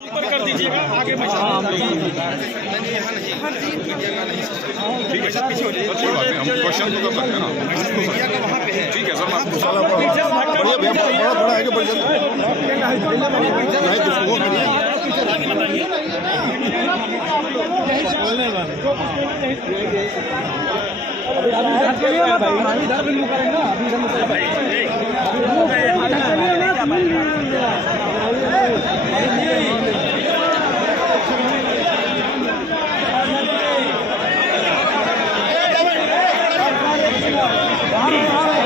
कर दीजिएगा आगे मैं ठीक है सर, पीछे हो जाइए, कोई बात नहीं, हम क्वेश्चन तो कर सकते हैं ना। वहाँ पे है। ठीक है सर, मैं आपको बढ़िया भैया, थोड़ा आगे बढ़ जाते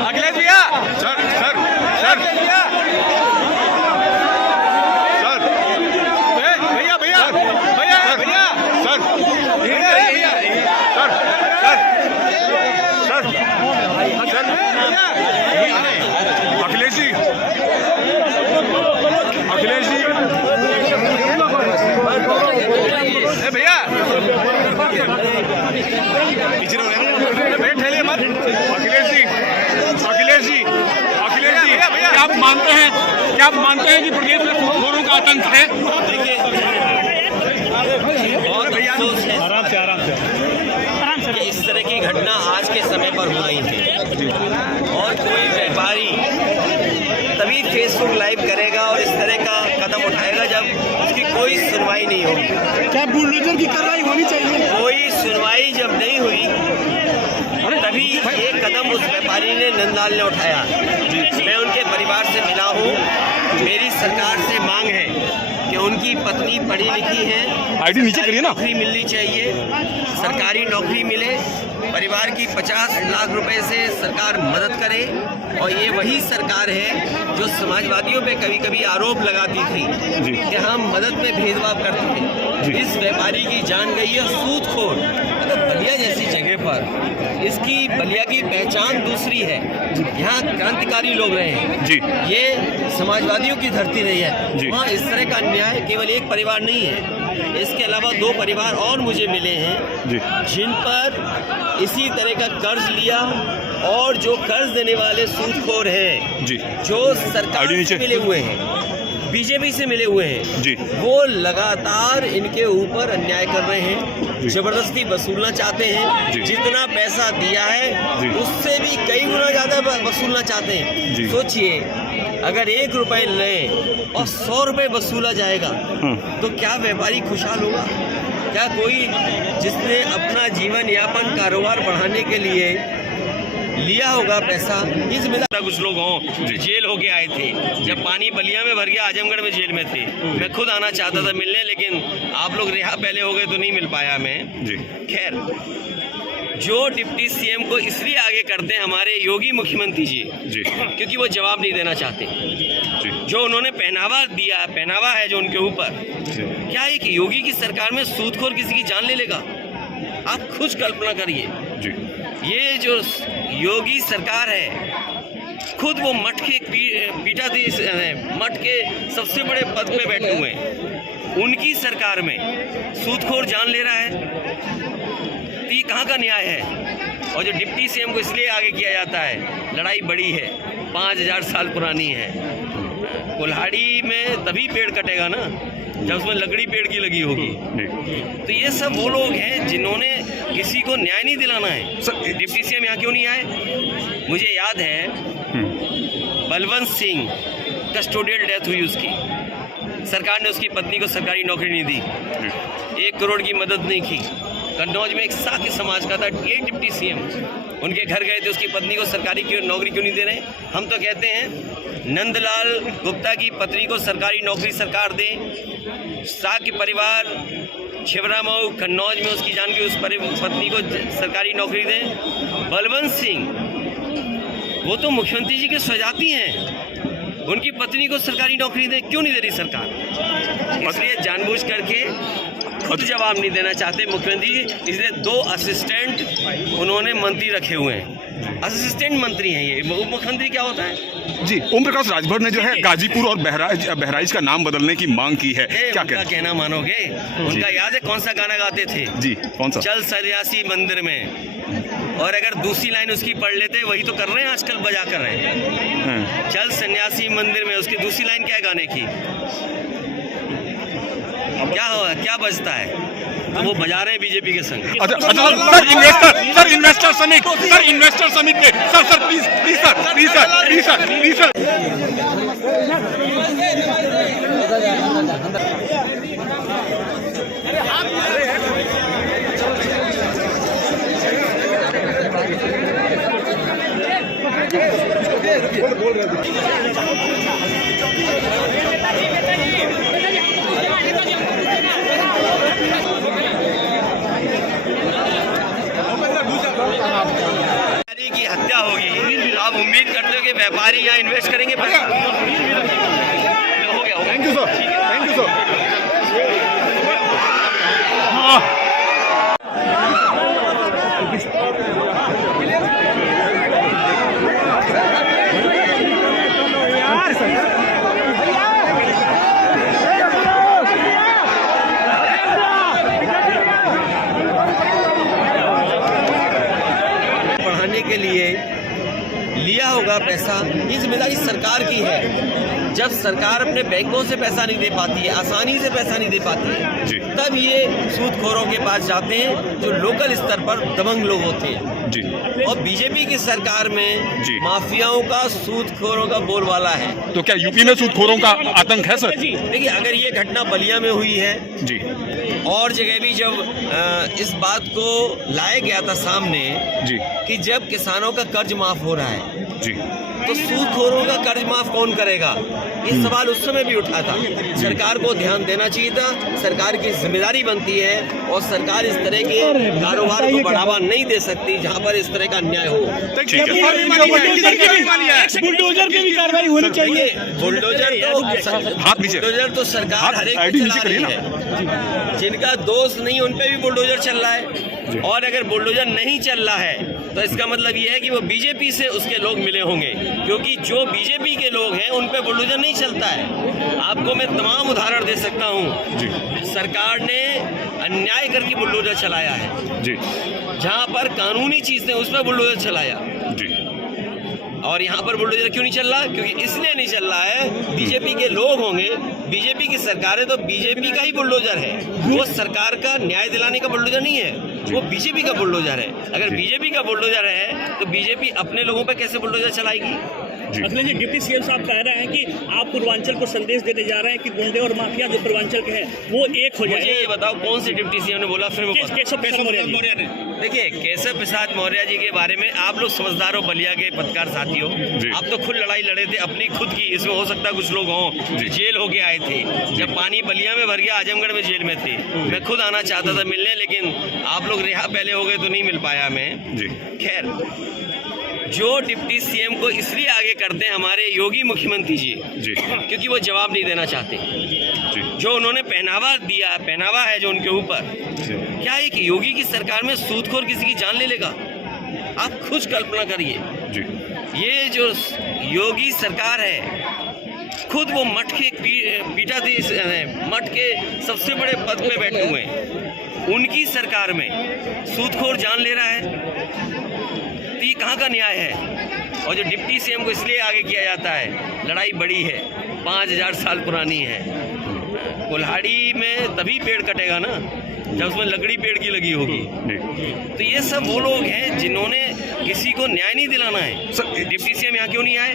अखिलेश भैया सर सर सर भैया भैया भैया भैया भैया sir sir sir sir Akhilesh ji, Akhilesh ji, भैया ठहरिए मत। अखिलेश जी, अखिलेश जी, अखिलेश जी, क्या आप मानते हैं कि प्रदेश में सूदखोरों का आतंक है? कि इस तरह की घटना आज के समय पर हो रही है और कोई व्यापारी तभी फेसबुक लाइव करेगा और इस तरह का कदम उठाएगा जब उसकी कोई सुनवाई नहीं होगी। क्या बुलडोजर की कार्रवाई होनी चाहिए? कोई सुनवाई जब नहीं हुई तभी एक कदम उस व्यापारी ने नंदलाल ने उठाया। मैं उनके परिवार से मिला हूँ। मेरी सरकार से मांग है कि उनकी पत्नी पढ़ी लिखी है, आईडी नीचे करिए ना। नौकरी मिलनी चाहिए, सरकारी नौकरी मिले, परिवार की 50 लाख रुपए से सरकार मदद करे। और ये वही सरकार है जो समाजवादियों पे कभी कभी आरोप लगाती थी कि हम मदद में भेदभाव करते थे। इस व्यापारी की जान गई है सूदखोर। मतलब बलिया जैसी जगह पर इसकी बलिया की पहचान दूसरी है। यहाँ क्रांतिकारी लोग रहे हैं जी, ये समाजवादियों की धरती रही है। जी। वहाँ इस तरह का अन्याय केवल एक परिवार नहीं है, इसके अलावा 2 परिवार और मुझे मिले हैं जी, जिन पर इसी तरह का कर्ज लिया और जो कर्ज देने वाले सूदखोर हैं, जी, जो सरकार आईडी से नीचे। मिले हुए हैं, बीजेपी से मिले हुए हैं, जी, वो लगातार इनके ऊपर अन्याय कर रहे हैं, जबरदस्ती वसूलना चाहते हैं। जी। जितना पैसा दिया जी। है उससे भी कई गुना ज्यादा वसूलना चाहते हैं। जी। सोचिए, अगर 1 रुपए लें और 100 रुपए वसूला जाएगा तो क्या व्यापारी खुशहाल होगा? क्या कोई जिसने अपना जीवन यापन कारोबार बढ़ाने के लिए लिया होगा पैसा, इस जिम्मेदार कुछ लोग हों जेल होके आए थे, जब पानी बलिया में भर गया आजमगढ़ में जेल में थे। मैं खुद आना चाहता था मिलने, लेकिन आप लोग रिहा पहले हो गए तो नहीं मिल पाया मैं। जी, खैर, जो डिप्टी सीएम को इसलिए आगे करते हैं हमारे योगी मुख्यमंत्री जी, जी, क्योंकि वो जवाब नहीं देना चाहते। जी, जो उन्होंने पहनावा दिया, पहनावा है जो उनके ऊपर, जी, क्या एक योगी की सरकार में सूदखोर किसी की जान ले लेगा? आप खुद कल्पना करिए। जी, ये जो योगी सरकार है, खुद वो मठ के पीठाधीश मठ के सबसे बड़े पद पे बैठे हुए हैं, उनकी सरकार में सूदखोर जान ले रहा है। तो ये कहाँ का न्याय है? और जो डिप्टी सीएम को इसलिए आगे किया जाता है, लड़ाई बड़ी है, 5000 साल पुरानी है। कुल्हाड़ी में तभी पेड़ कटेगा ना जब उसमें लकड़ी पेड़ की लगी होगी। तो ये सब वो लोग हैं जिन्होंने किसी को न्याय नहीं दिलाना है। डिप्टी सीएम यहाँ क्यों नहीं आए? मुझे याद है बलवंत सिंह कस्टोडियल डेथ हुई उसकी, सरकार ने उसकी पत्नी को सरकारी नौकरी नहीं दी, 1 करोड़ की मदद नहीं की। कन्नौज में एक साकी समाज का था, ये डिप्टी सीएम उनके घर गए थे, उसकी पत्नी को सरकारी नौकरी क्यों नहीं दे रहे? हम तो कहते हैं नंदलाल गुप्ता की पत्नी को सरकारी नौकरी सरकार दे। साकी परिवार छिबरामऊ कन्नौज में उसकी जान की उस पत्नी को सरकारी नौकरी दे। बलवंत सिंह वो तो मुख्यमंत्री जी के स्वजाती हैं, उनकी पत्नी को सरकारी नौकरी दे, क्यों नहीं दे रही सरकार? इसलिए जानबूझ करके खुद जवाब नहीं देना चाहते मुख्यमंत्री जी, इसलिए 2 असिस्टेंट उन्होंने मंत्री रखे हुए हैं। असिस्टेंट मंत्री हैं ये, उप मुख्यमंत्री क्या होता है? जी। ओम प्रकाश राजभर ने जो है गाजीपुर और बहराइच का नाम बदलने की मांग की है, क्या कहना मानोगे? उनका याद है कौन सा गाना गाते थे? जी, कौन सा? चल सन्यासी मंदिर में। और अगर दूसरी लाइन उसकी पढ़ लेते, वही तो कर रहे हैं आजकल, बजा कर रहे हैं। चल सन्यासी मंदिर में, उसकी दूसरी लाइन क्या है गाने की? क्या बचता है? तो वो बजा रहे हैं बीजेपी के संग। अच्छा सर इन्वेस्टर समिट पे सर प्लीज सर व्यापारी की हत्या होगी तो आप उम्मीद करते हो कि व्यापारी यहाँ इन्वेस्ट करेंगे पैसा? हो गया। थैंक यू सर बढ़ाने के लिए लिया होगा पैसा, ये जिम्मेदारी सरकार की है। जब सरकार अपने बैंकों से पैसा नहीं दे पाती है, आसानी से पैसा नहीं दे पाती है, जी। तब ये सूदखोरों के पास जाते हैं जो लोकल स्तर पर दबंग लोग होते हैं जी। और बीजेपी की सरकार में जी। माफियाओं का, सूदखोरों का बोलबाला है। तो क्या यूपी में सूदखोरों का आतंक है सर? देखिए, अगर ये घटना बलिया में हुई है जी और जगह भी जब इस बात को लाया गया था सामने जी कि जब किसानों का कर्ज माफ हो रहा है जी तो सूदखोरों का कर्ज माफ कौन करेगा, ये सवाल उस समय भी उठा था। सरकार को ध्यान देना चाहिए था, सरकार की जिम्मेदारी बनती है और सरकार इस तरह के कारोबार को बढ़ावा नहीं दे सकती जहां पर इस तरह का अन्याय हो। बुलडोजर की भी कार्रवाई होनी चाहिए। बुलडोजर तो सरकार हर एक पे चला रही है, जिनका दोष नहीं उन पे भी बुलडोजर चल रहा है। और अगर बुलडोजर नहीं चल रहा है तो इसका मतलब ये है कि वो बीजेपी से उसके लोग मिले होंगे, क्योंकि जो बीजेपी के लोग हैं उन पे बुलडोजर नहीं चलता है। आपको मैं तमाम उदाहरण दे सकता हूँ। सरकार ने अन्याय करके बुलडोजर चलाया है जी जहाँ पर कानूनी चीज थे उस पर बुलडोजर चलाया जी। और यहाँ पर बुलडोजर क्यों नहीं चल रहा? क्योंकि इसलिए नहीं चल रहा है, बीजेपी के लोग होंगे, बीजेपी की सरकार है तो बीजेपी का ही बुलडोजर है, वो सरकार का न्याय दिलाने का बुलडोजर नहीं है, वो बीजेपी का बुलडोजर है। अगर बीजेपी का बुलडोजर है तो बीजेपी अपने लोगों पर कैसे बुलडोजर चलाएगी? अखिलेश जी, डिप्टी सीएम साहब कह रहे हैं कि आप पूर्वांचल को संदेश देने जा रहे हैं कि गुंडे और माफिया जो पूर्वांचल के हैं वो एक हो जाए। मुझे ये बताओ कौन से डिप्टी सीएम ने बोला? फिर केशव प्रसाद मौर्य ने। देखिए, केशव प्रसाद मौर्य जी के बारे में आप लोग समझदार हो, बलिया के पत्रकार साथियों, आप तो खुद लड़ाई लड़े थे अपनी खुद की, इसमें हो सकता है कुछ लोग हों जेल होके आए थे। जब पानी बलिया में भर गया, आजमगढ़ में जेल में थे, मैं खुद आना चाहता था मिलने, लेकिन आप लोग रिहा पहले हो गए तो नहीं मिल पाया मैं। खैर, जो डिप्टी सीएम को इसलिए आगे करते हैं हमारे योगी मुख्यमंत्री जी क्योंकि वो जवाब नहीं देना चाहते। जो उन्होंने पहनावा दिया, पहनावा है जो उनके ऊपर, क्या एक योगी की सरकार में सूदखोर किसी की जान ले लेगा? आप खुद कल्पना करिए। ये जो योगी सरकार है, खुद वो मठ के पीठाधीश, मठ के सबसे बड़े पद पे बैठे हुए हैं, उनकी सरकार में सूदखोर जान ले रहा है, तो ये कहाँ का न्याय है? और जो डिप्टी सीएम को इसलिए आगे किया जाता है, लड़ाई बड़ी है, 5000 साल पुरानी है। कुल्हाड़ी में तभी पेड़ कटेगा ना जब उसमें लकड़ी पेड़ की लगी होगी। तो ये सब वो लोग हैं जिन्होंने किसी को न्याय नहीं दिलाना है। डिप्टी सीएम यहाँ क्यों नहीं आए?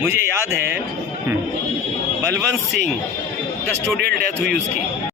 मुझे याद है बलवंत सिंह कस्टोडियल डेथ हुई उसकी,